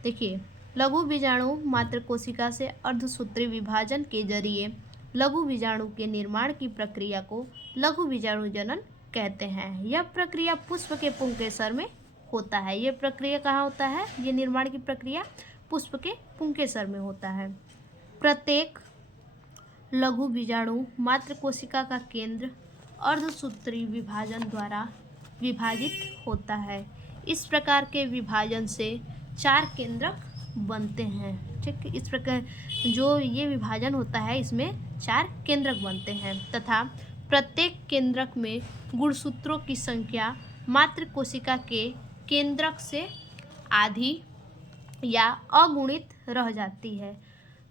देखिए लघु बीजाणु मात्र कोशिका से अर्धसूत्री विभाजन के जरिए लघु बीजाणु के निर्माण की प्रक्रिया को लघु बीजाणु जनन कहते हैं। यह प्रक्रिया पुष्प के पुंकेसर में होता है। यह प्रक्रिया कहाँ होता है, ये निर्माण की प्रक्रिया पुष्प के पुंकेसर में होता है। प्रत्येक लघु बीजाणु मात्र कोशिका का केंद्र अर्धसूत्री विभाजन द्वारा विभाजित होता है। इस प्रकार के विभाजन से 4 केंद्रक बनते हैं। ठीक, इस प्रकार जो ये विभाजन होता है इसमें 4 केंद्रक बनते हैं तथा प्रत्येक केंद्रक में गुणसूत्रों की संख्या मात्र कोशिका के केंद्रक से आधी या अगुणित रह जाती है।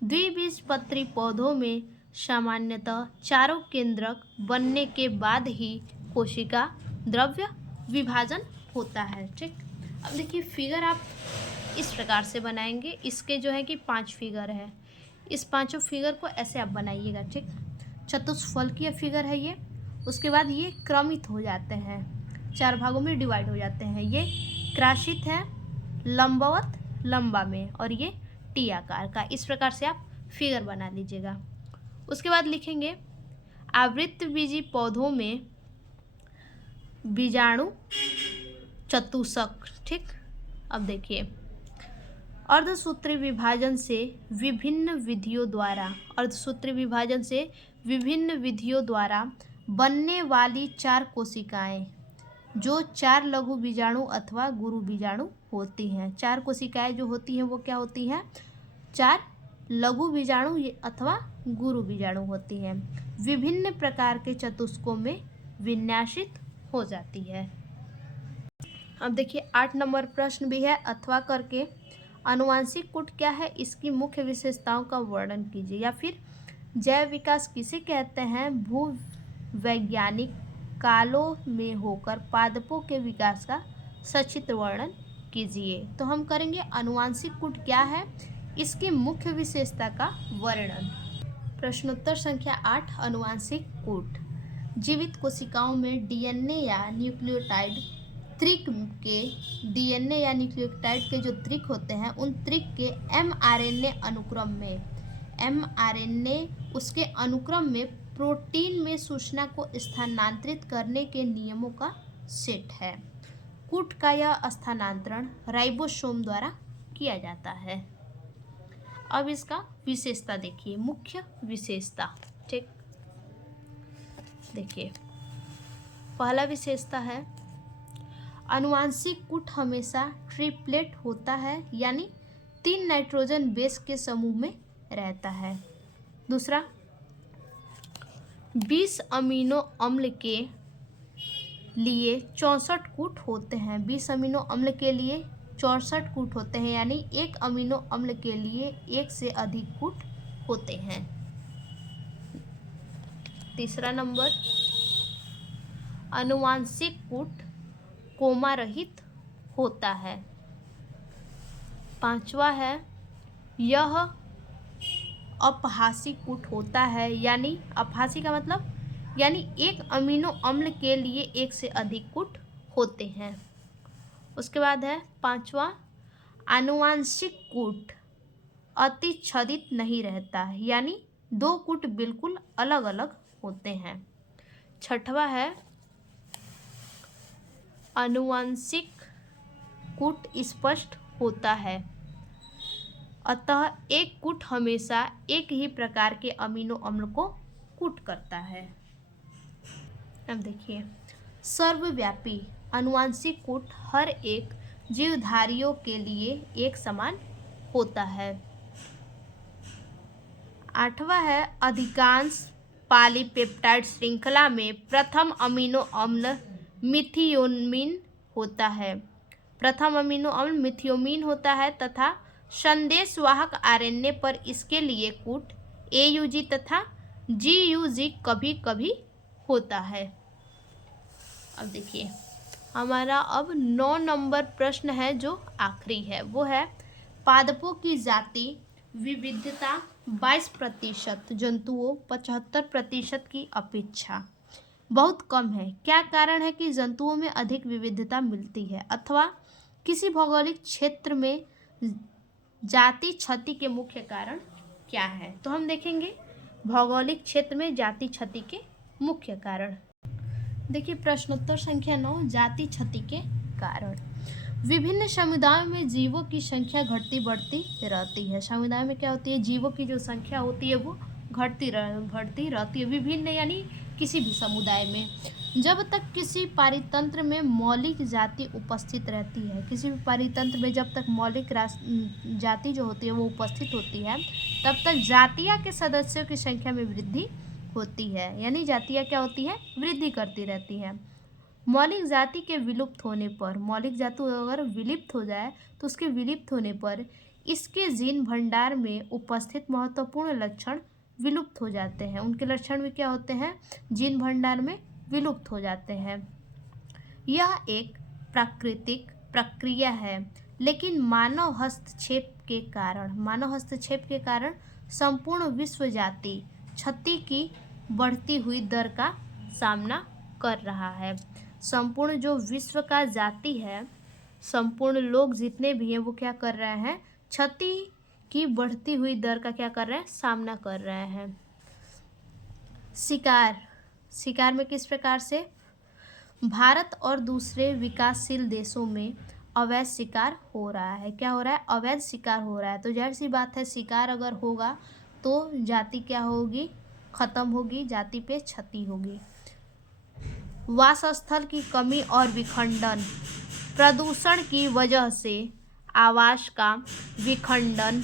द्विबीजपत्री पौधों में सामान्यतः 4 केंद्रक बनने के बाद ही कोशिका द्रव्य विभाजन होता है। ठीक, अब देखिए फिगर आप इस प्रकार से बनाएंगे। इसके जो है कि 5 फिगर है, इस 5 फिगर को ऐसे आप बनाइएगा। ठीक, चतुष्फलकीय फिगर है ये। उसके बाद ये क्रमित हो जाते हैं, 4 भागों में डिवाइड हो जाते हैं। ये क्राशित है लंबवत लंबा में और ये टी आकार का। इस प्रकार से आप फिगर बना लीजिएगा। उसके बाद लिखेंगे आवृतबीजी पौधों में बीजाणु चतुष्क। ठीक, अब देखिए अर्धसूत्री विभाजन से विभिन्न विधियों द्वारा बनने वाली 4 कोशिकाएं जो 4 लघु बीजाणु अथवा गुरु बीजाणु होती हैं। 4 कोशिकाएं जो होती हैं वो क्या होती हैं, 4 लघु बीजाणु अथवा गुरु बीजाणु होती हैं। विभिन्न प्रकार के चतुष्कों में विन्यासित हो जाती है। अब देखिए 8 नंबर प्रश्न भी है, अथवा करके अनुवांशिक कूट क्या है, इसकी मुख्य विशेषताओं का वर्णन कीजिए। या फिर जैव विकास किसे कहते हैं, भूवैज्ञानिक कालों में होकर पादपों के विकास का सचित्र वर्णन कीजिए। तो हम करेंगे अनुवांशिक कूट क्या है, इसकी मुख्य विशेषता का वर्णन। प्रश्नोत्तर संख्या 8, अनुवांशिक कूट। जीवित कोशिकाओं में डीएनए या न्यूक्लियोटाइड त्रिक के जो त्रिक होते हैं उन त्रिक के एमआरएनए उसके अनुक्रम में प्रोटीन में सूचना को स्थानांतरित करने के नियमों का सेट है। कूट का यह स्थानांतरण राइबोसोम द्वारा किया जाता है। अब इसका विशेषता देखिए, मुख्य विशेषता। ठीक, देखिए पहला विशेषता है अनुवांशिक कूट हमेशा ट्रिप्लेट होता है, यानी 3 नाइट्रोजन बेस के समूह में रहता है। दूसरा 20 अमीनो अम्ल के लिए 64 कूट होते हैं। 20 अमीनो अम्ल के लिए 64 कूट होते हैं, यानी 1 अमीनो अम्ल के लिए 1 से अधिक कूट होते हैं। तीसरा नंबर अनुवांशिक कूट कोमा रहित होता है। 5वां है यह अपहासी कूट होता है, यानी अपहासी का मतलब यानी 1 अमीनो अम्ल के लिए 1 से अधिक कूट होते हैं। उसके बाद है 5वां आनुवांशिक कूट अतिच्छदित नहीं रहता है, यानी 2 कूट बिल्कुल अलग अलग होते हैं। 6वां है आनुवांशिक कूट स्पष्ट होता है। अतः एक कूट हमेशा एक ही प्रकार के अमीनो अम्ल को कूट करता है। अब देखिए, सर्वव्यापी आनुवांशिक कूट हर एक जीवधारियों के लिए एक समान होता है। 8वां है, अधिकांश पॉलीपेप्टाइड श्रृंखला में प्रथम अमीनो अम्ल मिथियोनिन होता है। प्रथम अमीनो अम्ल मिथियोनिन होता है तथा संदेशवाहक आरएनए पर इसके लिए कूट AUG तथा GUG कभी कभी होता है। अब देखिए, हमारा अब 9 नंबर प्रश्न है जो आखिरी है, वो है पादपों की जाति विविधता 22%, जंतुओं 75% की अपेक्षा बहुत कम है। क्या कारण है कि जंतुओं में अधिक विविधता मिलती है, अथवा किसी भौगोलिक क्षेत्र में जाति क्षति के मुख्य कारण क्या है? तो हम देखेंगे भौगोलिक क्षेत्र में जाति क्षति के मुख्य कारण। देखिए, प्रश्नोत्तर संख्या 9, जाति क्षति के कारण। विभिन्न समुदायों में जीवों की संख्या घटती बढ़ती रहती है। समुदाय में क्या होती है, जीवों की जो संख्या होती है वो घटती रहती है, विभिन्न यानी किसी भी समुदाय में। जब तक किसी पारितंत्र में मौलिक जाति उपस्थित रहती है, किसी भी पारितंत्र में जब तक मौलिक जाति जो होती है वो उपस्थित होती है, तब तक जातिया के सदस्यों की संख्या में वृद्धि होती है, यानी जातियाँ क्या होती है, वृद्धि करती रहती है। मौलिक जाति के विलुप्त होने पर, मौलिक जाति अगर विलुप्त हो जाए तो उसके विलुप्त होने पर इसके जीन भंडार में उपस्थित महत्वपूर्ण लक्षण विलुप्त हो जाते हैं। उनके लक्षण भी क्या होते हैं, जीन भंडार में विलुप्त हो जाते हैं। यह एक प्राकृतिक प्रक्रिया है, लेकिन मानव हस्तक्षेप के कारण संपूर्ण विश्व जाति क्षति की बढ़ती हुई दर का सामना कर रहा है। संपूर्ण जो विश्व का जाति है, संपूर्ण लोग जितने भी हैं वो क्या कर रहे हैं, क्षति की बढ़ती हुई दर का क्या कर रहे हैं, सामना कर रहे हैं। शिकार में किस प्रकार से, भारत और दूसरे विकासशील देशों में अवैध शिकार हो रहा है। क्या हो रहा है, अवैध शिकार हो रहा है। तो जाहिर सी बात है, शिकार अगर होगा तो जाति क्या होगी, खत्म होगी, जाति पे क्षति होगी। वासस्थल की कमी और विखंडन, प्रदूषण की वजह से आवास का विखंडन।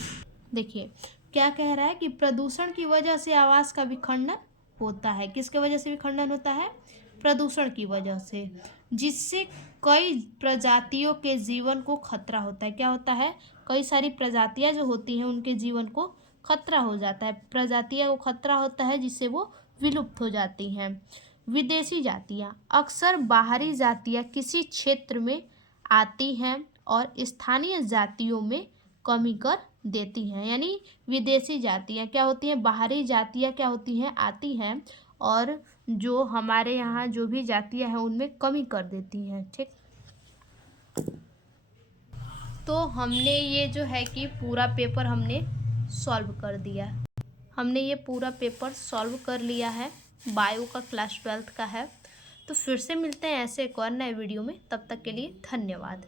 देखिए क्या कह रहा है कि प्रदूषण की वजह से आवास का विखंडन होता है। किसके वजह से विखंडन होता है, प्रदूषण की वजह से, जिससे कई प्रजातियों के जीवन को खतरा होता है। क्या होता है, कई सारी प्रजातियां जो होती हैं उनके जीवन को खतरा हो जाता है, प्रजातियों को खतरा होता है जिससे वो विलुप्त हो जाती हैं। विदेशी जातियां, अक्सर बाहरी जातियां किसी क्षेत्र में आती हैं और स्थानीय जातियों में कमी कर देती हैं। यानी विदेशी जातियां क्या होती हैं, बाहरी जातियां क्या होती हैं, आती हैं और जो हमारे यहाँ जो भी जातियां हैं उनमें कमी कर देती हैं। ठीक, तो हमने ये जो है कि पूरा पेपर हमने सॉल्व कर दिया। हमने ये पूरा पेपर सॉल्व कर लिया है, बायो का क्लास 12th का है। तो फिर से मिलते हैं ऐसे एक और नए वीडियो में, तब तक के लिए धन्यवाद।